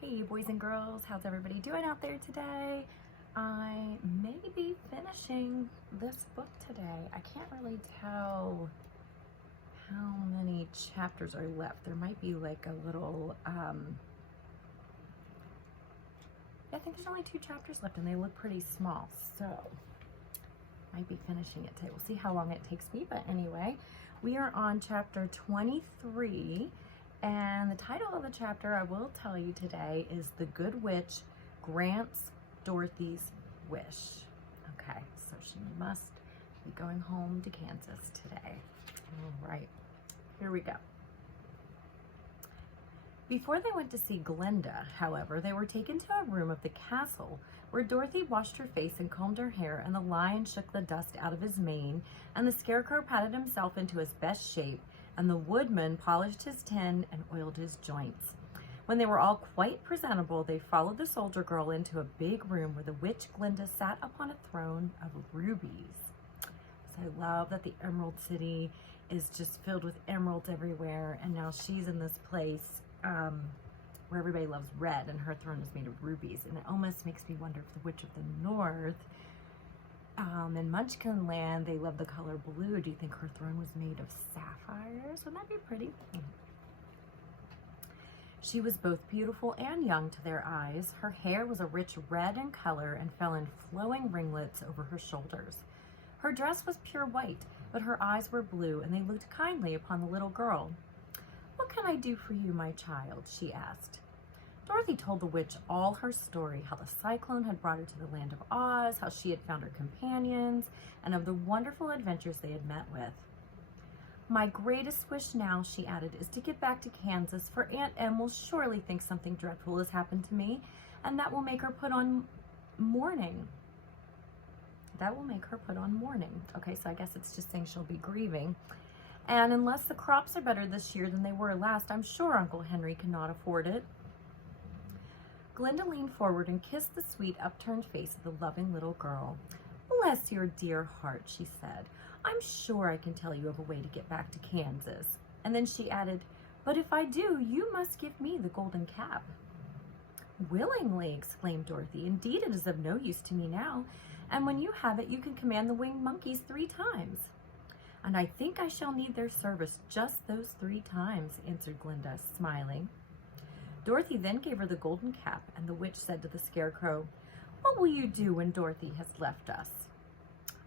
Hey boys and girls, how's everybody doing out there today? I may be finishing this book today. I can't really tell how many chapters are left. There might be like a little, I think there's only 2 chapters left and they look pretty small. So, might be finishing it today. We'll see how long it takes me, but anyway, we are on chapter 23. And the title of the chapter I will tell you today is The Good Witch Grants Dorothy's Wish. Okay, so she must be going home to Kansas today. All right, here we go. Before they went to see Glinda, however, they were taken to a room of the castle where Dorothy washed her face and combed her hair, and the lion shook the dust out of his mane, and the scarecrow patted himself into his best shape, and the woodman polished his tin and oiled his joints. When they were all quite presentable, they followed the soldier girl into a big room where the witch Glinda sat upon a throne of rubies. So I love that the Emerald City is just filled with emeralds everywhere, and now she's in this place where everybody loves red, and her throne is made of rubies. And it almost makes me wonder if the Witch of the North, in Munchkin Land, they love the color blue. Do you think her throne was made of sapphires? Wouldn't that be pretty? She was both beautiful and young to their eyes. Her hair was a rich red in color and fell in flowing ringlets over her shoulders. Her dress was pure white, but her eyes were blue, and they looked kindly upon the little girl. "What can I do for you, my child?" she asked. Dorothy told the witch all her story, how the cyclone had brought her to the land of Oz, how she had found her companions, and of the wonderful adventures they had met with. "My greatest wish now," she added, "is to get back to Kansas, for Aunt Em will surely think something dreadful has happened to me, and that will make her put on mourning." That will make her put on mourning. Okay, so I guess it's just saying she'll be grieving. "And unless the crops are better this year than they were last, I'm sure Uncle Henry cannot afford it." Glinda leaned forward and kissed the sweet, upturned face of the loving little girl. "Bless your dear heart," she said. "I'm sure I can tell you of a way to get back to Kansas." And then she added, "But if I do, you must give me the golden cap." "Willingly," exclaimed Dorothy. "Indeed, it is of no use to me now, and when you have it, you can command the winged monkeys 3 times. "And I think I shall need their service just those 3 times, answered Glinda, smiling. Dorothy then gave her the golden cap, and the witch said to the scarecrow, "What will you do when Dorothy has left us?"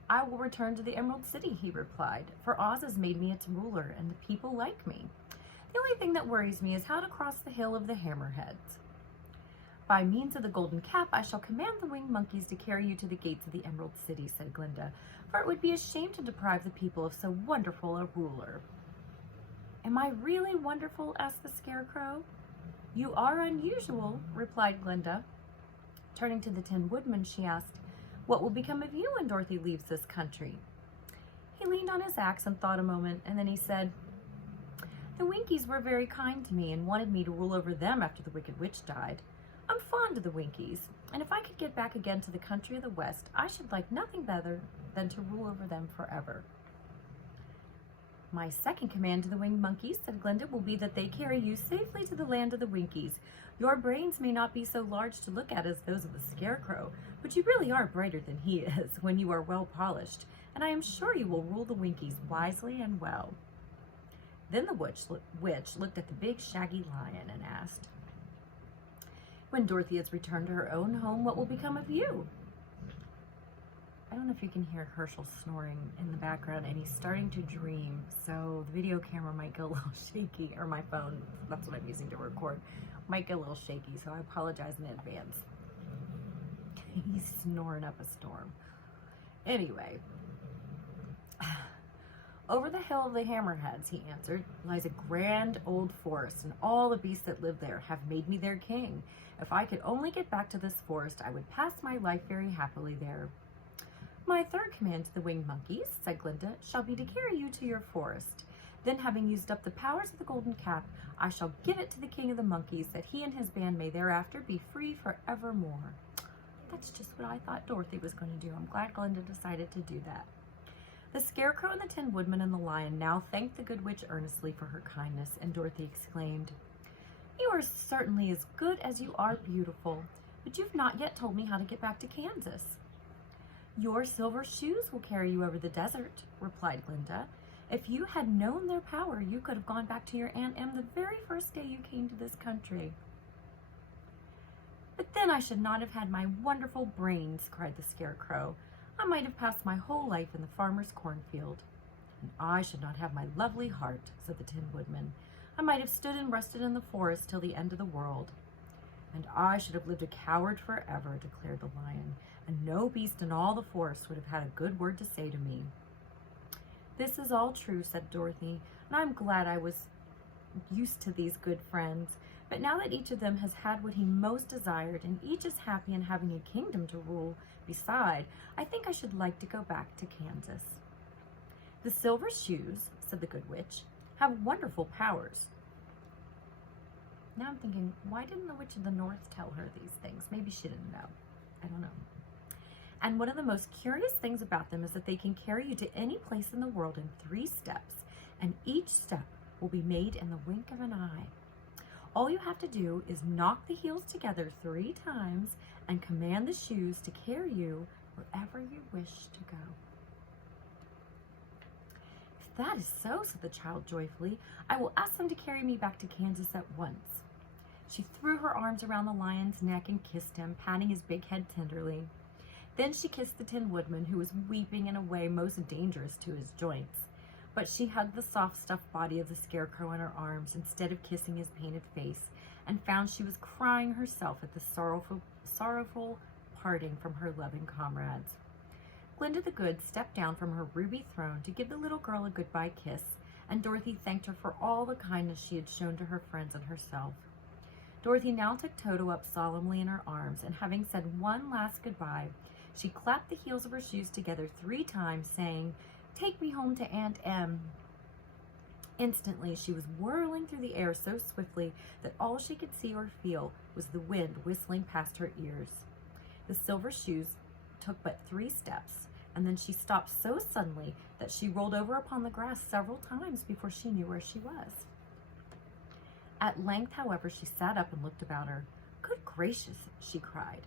"I will return to the Emerald City," he replied, "for Oz has made me its ruler, and the people like me. The only thing that worries me is how to cross the Hill of the Hammerheads. By means of the golden cap, I shall command the winged monkeys to carry you to the gates of the Emerald City," said Glinda, "for it would be a shame to deprive the people of so wonderful a ruler." "Am I really wonderful?" asked the scarecrow. "You are unusual," replied Glinda. Turning to the Tin Woodman, she asked, "What will become of you when Dorothy leaves this country?" He leaned on his axe and thought a moment, and then he said, "The Winkies were very kind to me and wanted me to rule over them after the Wicked Witch died. I'm fond of the Winkies, and if I could get back again to the country of the West, I should like nothing better than to rule over them forever." "My second command to the winged monkeys," said Glinda, "will be that they carry you safely to the land of the Winkies. Your brains may not be so large to look at as those of the scarecrow, but you really are brighter than he is when you are well polished, and I am sure you will rule the Winkies wisely and well." Then the witch looked at the big shaggy lion and asked, "When Dorothy has returned to her own home, what will become of you?" I don't know if you can hear Herschel snoring in the background, and he's starting to dream, so the video camera might get a little shaky, or my phone, that's what I'm using to record, might get a little shaky, so I apologize in advance. He's snoring up a storm. Anyway, "Over the Hill of the Hammerheads," he answered, "lies a grand old forest, and all the beasts that live there have made me their king. If I could only get back to this forest, I would pass my life very happily there." "My third command to the winged monkeys," said Glinda, "shall be to carry you to your forest. Then, having used up the powers of the golden cap, I shall give it to the king of the monkeys, that he and his band may thereafter be free forevermore." That's just what I thought Dorothy was going to do. I'm glad Glinda decided to do that. The Scarecrow and the Tin Woodman and the Lion now thanked the Good Witch earnestly for her kindness, and Dorothy exclaimed, You are certainly as good as you are beautiful, but you've not yet told me how to get back to Kansas. Your silver shoes will carry you over the desert, replied Glinda. If you had known their power, you could have gone back to your Aunt Em the very first day you came to this country. But then I should not have had my wonderful brains, cried the Scarecrow. I might have passed my whole life in the farmer's cornfield. And I should not have my lovely heart, said the Tin Woodman. I might have stood and rusted in the forest till the end of the world. And I should have lived a coward forever, declared the Lion, and no beast in all the forest would have had a good word to say to me. This is all true, said Dorothy, and I'm glad I was used to these good friends. But now that each of them has had what he most desired, and each is happy in having a kingdom to rule beside, I think I should like to go back to Kansas. The silver shoes, said the Good Witch, have wonderful powers. Now I'm thinking, why didn't the Witch of the North tell her these things? Maybe she didn't know. I don't know. And one of the most curious things about them is that they can carry you to any place in the world in 3 steps, and each step will be made in the wink of an eye. All you have to do is knock the heels together 3 times and command the shoes to carry you wherever you wish to go. If that is so, said the child joyfully, I will ask them to carry me back to Kansas at once. She threw her arms around the Lion's neck and kissed him, patting his big head tenderly. Then she kissed the Tin Woodman, who was weeping in a way most dangerous to his joints. But she hugged the soft stuffed body of the Scarecrow in her arms instead of kissing his painted face, and found she was crying herself at the sorrowful parting from her loving comrades. Glinda the Good stepped down from her ruby throne to give the little girl a goodbye kiss, and Dorothy thanked her for all the kindness she had shown to her friends and herself. Dorothy now took Toto up solemnly in her arms, and having said one last goodbye, she clapped the heels of her shoes together 3 times, saying, Take me home to Aunt Em. Instantly, she was whirling through the air so swiftly that all she could see or feel was the wind whistling past her ears. The silver shoes took but 3 steps, and then she stopped so suddenly that she rolled over upon the grass several times before she knew where she was. At length, however, she sat up and looked about her. Good gracious, she cried,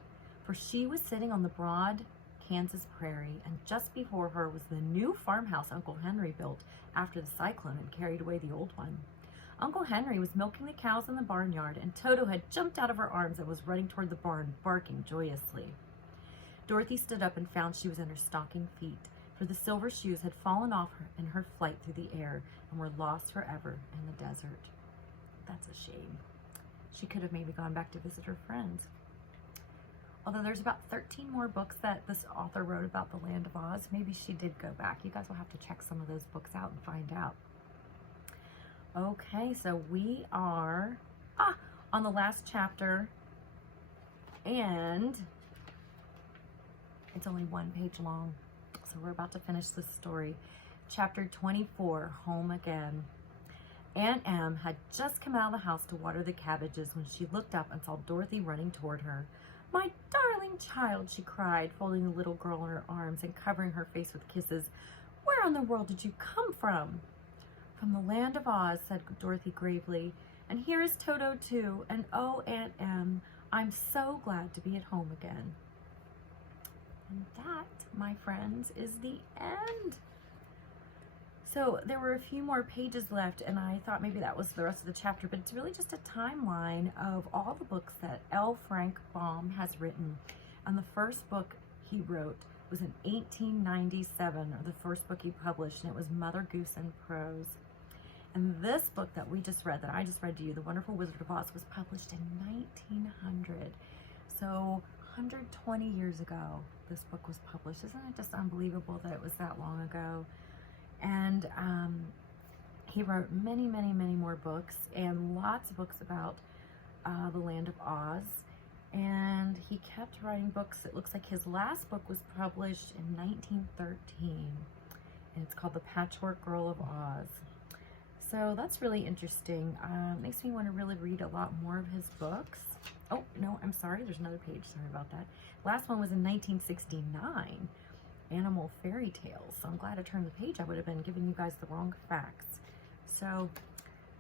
for she was sitting on the broad Kansas prairie, and just before her was the new farmhouse Uncle Henry built after the cyclone had carried away the old one. Uncle Henry was milking the cows in the barnyard, and Toto had jumped out of her arms and was running toward the barn, barking joyously. Dorothy stood up and found she was in her stocking feet, for the silver shoes had fallen off her in her flight through the air and were lost forever in the desert. That's a shame. She could have maybe gone back to visit her friends. Although there's about 13 more books that this author wrote about the Land of Oz. Maybe she did go back. You guys will have to check some of those books out and find out. Okay, so we are on the last chapter, and it's only 1 page long. So we're about to finish this story. Chapter 24, Home Again. Aunt Em had just come out of the house to water the cabbages when she looked up and saw Dorothy running toward her. My darling child, she cried, folding the little girl in her arms and covering her face with kisses. Where in the world did you come from? From the Land of Oz, said Dorothy gravely. And here is Toto, too. And oh, Aunt Em, I'm so glad to be at home again. And that, my friends, is the end. So there were a few more pages left, and I thought maybe that was the rest of the chapter, but it's really just a timeline of all the books that L. Frank Baum has written. And the first book he wrote was in 1897, or the first book he published, and it was Mother Goose in Prose. And this book that we just read, that I just read to you, The Wonderful Wizard of Oz, was published in 1900. So 120 years ago, this book was published. Isn't it just unbelievable that it was that long ago? And he wrote many, many, many more books, and lots of books about the Land of Oz. And he kept writing books. It looks like his last book was published in 1913, and it's called The Patchwork Girl of Oz. So that's really interesting. Makes me want to really read a lot more of his books. Oh, no, I'm sorry. There's another page. Sorry about that. Last one was in 1969. Animal Fairy Tales. So I'm glad I turned the page. I would have been giving you guys the wrong facts. So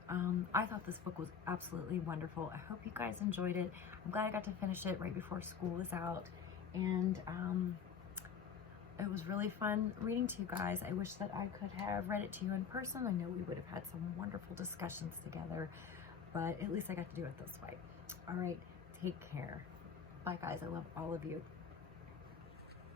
I thought this book was absolutely wonderful. I hope you guys enjoyed it. I'm glad I got to finish it right before school was out, and it was really fun reading to you guys. I wish that I could have read it to you in person. I know we would have had some wonderful discussions together, but at least I got to do it this way. All right, take care. Bye guys, I love all of you.